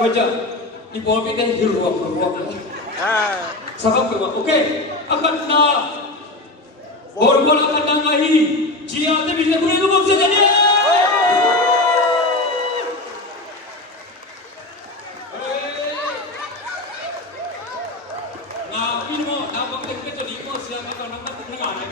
Baca, di bawah kita hirup. Sabab keluar. Okey, akan nak bola akan nak lagi. Jia tu bisa boleh ngomong saja dia. Ngapi ni mo, nampak kita tu di mo siapa kau nampak tu tengah ni.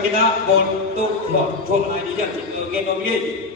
Kita bol tu, bol, bol, ini dia. Kita